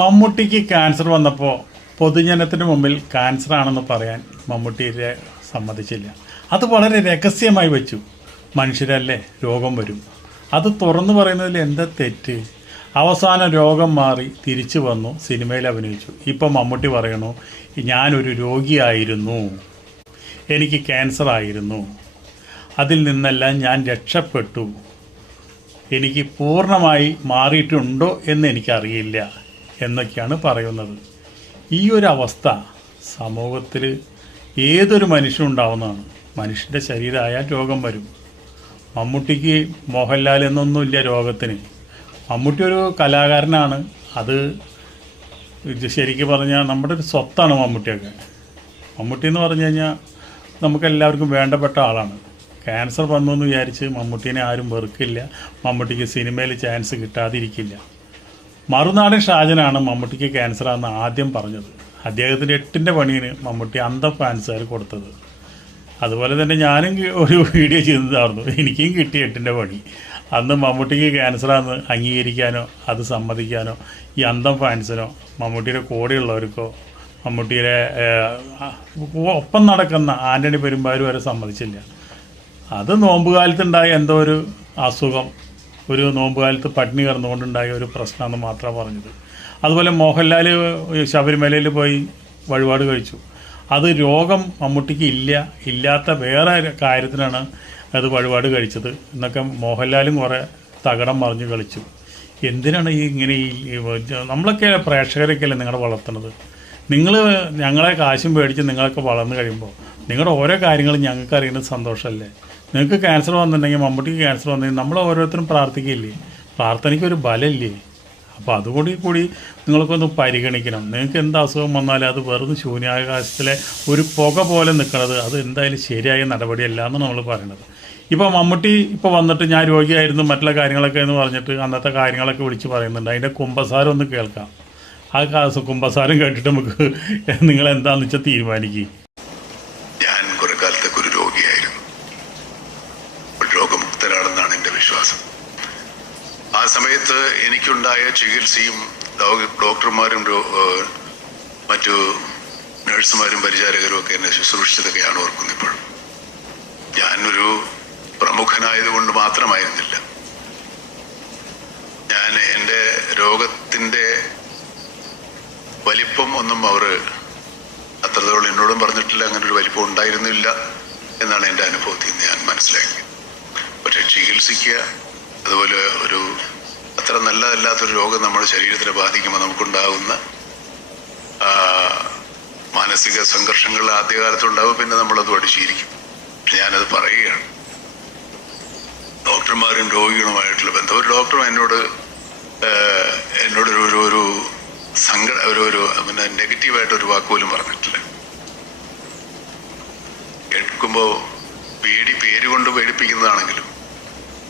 മമ്മൂട്ടിക്ക് ക്യാൻസർ വന്നപ്പോൾ പൊതുജനത്തിന് മുമ്പിൽ ക്യാൻസർ ആണെന്ന് പറയാൻ മമ്മൂട്ടി സമ്മതിച്ചില്ല. അത് വളരെ രഹസ്യമായി വെച്ചു. മനുഷ്യരല്ലേ, രോഗം വരും, അത് തുറന്നു പറയുന്നതിൽ എന്താ തെറ്റ്? അവസാനം രോഗം മാറി തിരിച്ചു വന്നു, സിനിമയിൽ അഭിനയിച്ചു. ഇപ്പം മമ്മൂട്ടി പറയണു, ഞാനൊരു രോഗിയായിരുന്നു, എനിക്ക് ക്യാൻസർ ആയിരുന്നു, അതിൽ നിന്നെല്ലാം ഞാൻ രക്ഷപ്പെട്ടു, എനിക്ക് പൂർണ്ണമായി മാറിയിട്ടുണ്ടോ എന്ന് എനിക്കറിയില്ല എന്നൊക്കെയാണ് പറയുന്നത്. ഈ ഒരു അവസ്ഥ സമൂഹത്തിൽ ഏതൊരു മനുഷ്യനുണ്ടാവുന്നതാണ്. മനുഷ്യൻ്റെ ശരീരമായാൽ രോഗം വരും. മമ്മൂട്ടിക്ക് മോഹൻലാൽ എന്നൊന്നുമില്ല രോഗത്തിന്. മമ്മൂട്ടി ഒരു കലാകാരനാണ്. അത് ശരിക്കും പറഞ്ഞാൽ നമ്മുടെ ഒരു സ്വത്താണ് മമ്മൂട്ടിയൊക്കെ. മമ്മൂട്ടി എന്ന് പറഞ്ഞു കഴിഞ്ഞാൽ നമുക്കെല്ലാവർക്കും വേണ്ടപ്പെട്ട ആളാണ്. ക്യാൻസർ വന്നു എന്ന് വിചാരിച്ച് മമ്മൂട്ടീനെ ആരും വെറുക്കില്ല. മമ്മൂട്ടിക്ക് സിനിമയിൽ ചാൻസ് കിട്ടാതിരിക്കില്ല. മറുനാടൻ ഷാജനാണ് മമ്മൂട്ടിക്ക് ക്യാൻസറാണെന്ന് ആദ്യം പറഞ്ഞത്. അദ്ദേഹത്തിൻ്റെ 8ൻ്റെ പണിയാണ് മമ്മൂട്ടി അന്തം ഫാൻസുകാർ കൊടുത്തത്. അതുപോലെ തന്നെ ഞാനും ഒരു വീഡിയോ ചെയ്തതായിരുന്നു, എനിക്കും കിട്ടി 8ൻ്റെ പണി. അന്ന് മമ്മൂട്ടിക്ക് ക്യാൻസറാണെന്ന് അംഗീകരിക്കാനോ അത് സമ്മതിക്കാനോ ഈ അന്തം ഫാൻസിനോ മമ്മൂട്ടിയുടെ കൂടെയുള്ളവർക്കോ മമ്മൂട്ടിയുടെ ഒപ്പം നടക്കുന്ന ആൻ്റണി പെരുമ്പാവൂർ വരെ സമ്മതിച്ചില്ല. അത് നോമ്പുകാലത്തുണ്ടായ എന്തോ ഒരു അസുഖം, ഒരു നോമ്പുകാലത്ത് പട്ടിണി കിടന്നുകൊണ്ടുണ്ടായ ഒരു പ്രശ്നമെന്ന് മാത്രമാണ് പറഞ്ഞത്. അതുപോലെ മോഹൻലാൽ ശബരിമലയിൽ പോയി വഴിപാട് കഴിച്ചു. അത് രോഗം മമ്മൂട്ടിക്ക് ഇല്ലാത്ത വേറെ കാര്യത്തിനാണ് അത് വഴിപാട് കഴിച്ചത് എന്നൊക്കെ മോഹൻലാലും കുറേ തകടം മറിഞ്ഞ് കളിച്ചു. എന്തിനാണ് ഈ ഇങ്ങനെ നമ്മളൊക്കെ പ്രേക്ഷകരൊക്കെയല്ലേ നിങ്ങളെ വളർത്തുന്നത്? നിങ്ങൾ ഞങ്ങളെ കാശും പേടിച്ച് നിങ്ങളൊക്കെ വളർന്നു കഴിയുമ്പോൾ നിങ്ങളുടെ ഓരോ കാര്യങ്ങളും ഞങ്ങൾക്ക് അറിയുന്നത് സന്തോഷമല്ലേ? നിങ്ങൾക്ക് ക്യാൻസർ വന്നിട്ടുണ്ടെങ്കിൽ, മമ്മൂട്ടിക്ക് ക്യാൻസർ വന്നിട്ടുണ്ടെങ്കിൽ നമ്മൾ ഓരോരുത്തരും പ്രാർത്ഥിക്കില്ലേ? പ്രാർത്ഥനയ്ക്കൊരു ബലമില്ലേ? അപ്പോൾ അതുകൂടി നിങ്ങൾക്കൊന്ന് പരിഗണിക്കണം. നിങ്ങൾക്ക് എന്ത് അസുഖം വന്നാലും അത് വെറുതെ ശൂന്യാകാശത്തിലെ ഒരു പുക പോലെ നിൽക്കുന്നത് അത് എന്തായാലും ശരിയായ നടപടിയല്ല എന്ന് നമ്മൾ പറയണത്. ഇപ്പോൾ മമ്മൂട്ടി ഇപ്പോൾ വന്നിട്ട് ഞാൻ രോഗിയായിരുന്നു മറ്റുള്ള കാര്യങ്ങളൊക്കെ എന്ന് പറഞ്ഞിട്ട് അന്നത്തെ കാര്യങ്ങളൊക്കെ വിളിച്ച് പറയുന്നുണ്ട്. അതിൻ്റെ കുമ്പസാരം ഒന്ന് കേൾക്കാം. ആ കുമ്പസാരം കേട്ടിട്ട് നമുക്ക് നിങ്ങൾ എന്താണെന്ന് വെച്ചാൽ തീരുമാനിക്കുക. ഞാൻ കുറെ കാലത്തേക്ക് ഒരു രോഗിയായിരുന്നു, രോഗമുക്തനാണെന്നാണ് എൻ്റെ വിശ്വാസം. ആ സമയത്ത് എനിക്കുണ്ടായ ചികിത്സയും ഡോക്ടർമാരും മറ്റു നഴ്സുമാരും പരിചാരകരും ഒക്കെ എന്നെ ശുശ്രൂഷിച്ചതൊക്കെയാണ് ഓർക്കുന്നത്. ഇപ്പോഴും ഞാനൊരു പ്രമുഖനായതുകൊണ്ട് മാത്രമായിരുന്നില്ല. ഞാൻ എൻ്റെ രോഗത്തിൻ്റെ വലിപ്പം ഒന്നും അവർ അത്രത്തോളം എന്നോടും പറഞ്ഞിട്ടില്ല. അങ്ങനെ ഒരു വലിപ്പം ഉണ്ടായിരുന്നില്ല എന്നാണ് എൻ്റെ അനുഭവത്തിൽ നിന്ന് ഞാൻ മനസ്സിലാക്കിയത്. പക്ഷെ ചികിത്സിക്കുക, അതുപോലെ ഒരു അത്ര നല്ലതല്ലാത്തൊരു രോഗം നമ്മുടെ ശരീരത്തിനെ ബാധിക്കുമ്പോൾ നമുക്കുണ്ടാകുന്ന മാനസിക സംഘർഷങ്ങൾ ആദ്യകാലത്തുണ്ടാവും. പിന്നെ നമ്മളത് പഠിച്ചിരിക്കും. ഞാനത് പറയുകയാണ്, ഡോക്ടർമാരും രോഗികളുമായിട്ടുള്ള ബന്ധം. ഒരു ഡോക്ടറും എന്നോട് ഒരു പിന്നെ നെഗറ്റീവായിട്ടൊരു വാക്കുപോലും പറഞ്ഞിട്ടില്ല. കേൾക്കുമ്പോൾ പേര് കൊണ്ട് പേടിപ്പിക്കുന്നതാണെങ്കിലും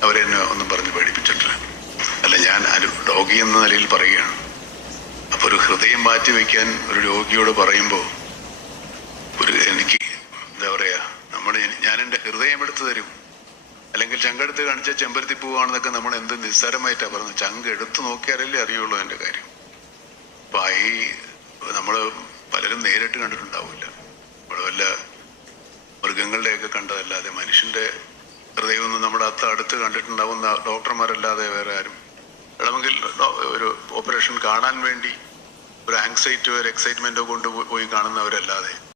അവരെന്നെ ഒന്നും പറഞ്ഞ് പേടിപ്പിച്ചിട്ടില്ല. അല്ല, ഞാൻ രോഗി എന്ന നിലയിൽ പറയുകയാണ്. അപ്പോൾ ഒരു ഹൃദയം മാറ്റി വയ്ക്കാൻ ഒരു രോഗിയോട് പറയുമ്പോൾ എനിക്ക് എന്താ പറയുക, ഞാൻ എൻ്റെ ഹൃദയം എടുത്തു തരും, അല്ലെങ്കിൽ ചങ്കെടുത്ത് കാണിച്ച ചെമ്പരത്തി പോവാണെന്നൊക്കെ നമ്മൾ എന്ത് നിസ്സാരമായിട്ടാണ് പറഞ്ഞത്. ചങ്ക് എടുത്ത് നോക്കിയാലല്ലേ അറിയുള്ളൂ എൻ്റെ കാര്യം. അപ്പം നമ്മൾ പലരും നേരിട്ട് കണ്ടിട്ടുണ്ടാവില്ല. നമ്മൾ വല്ല മൃഗങ്ങളുടെയൊക്കെ കണ്ടതല്ലാതെ മനുഷ്യൻ്റെ ഹൃദയമൊന്നും നമ്മുടെ അടുത്ത് കണ്ടിട്ടുണ്ടാവുന്ന ഡോക്ടർമാരല്ലാതെ വേറെ ആരും. വേണമെങ്കിൽ ഒരു ഓപ്പറേഷൻ കാണാൻ വേണ്ടി ഒരു ആങ്സൈറ്റിയോ ഒരു എക്സൈറ്റ്മെൻറ്റോ കൊണ്ട് പോയി കാണുന്നവരല്ലാതെ